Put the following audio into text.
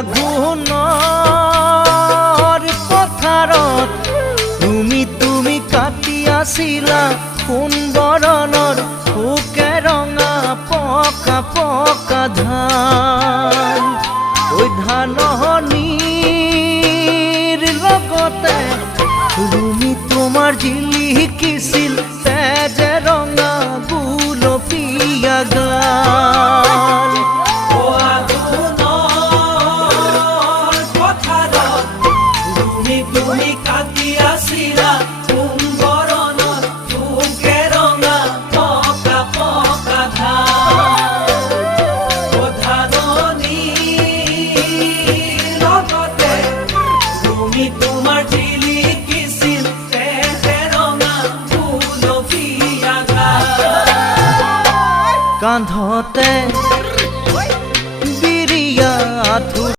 আগুনৰ পথাৰত তুমি কাটি আছিলা সোণ বৰণৰ পোকে ৰঙা পকা পকা ধান। ঐ ধাননিৰ লগতে তুমি তোমাৰ জিলিকিছিল তেজে ৰঙা গুলপীয়া গাল। তুমি কাটি আছিলা সোণ বৰণৰ পোকে ৰঙা পকা পকা ধাননিৰ লগতে তুমি তোমাৰ জিলিকিছিল তেজে ৰঙা গুলপীয়া গাল। কান্ধতে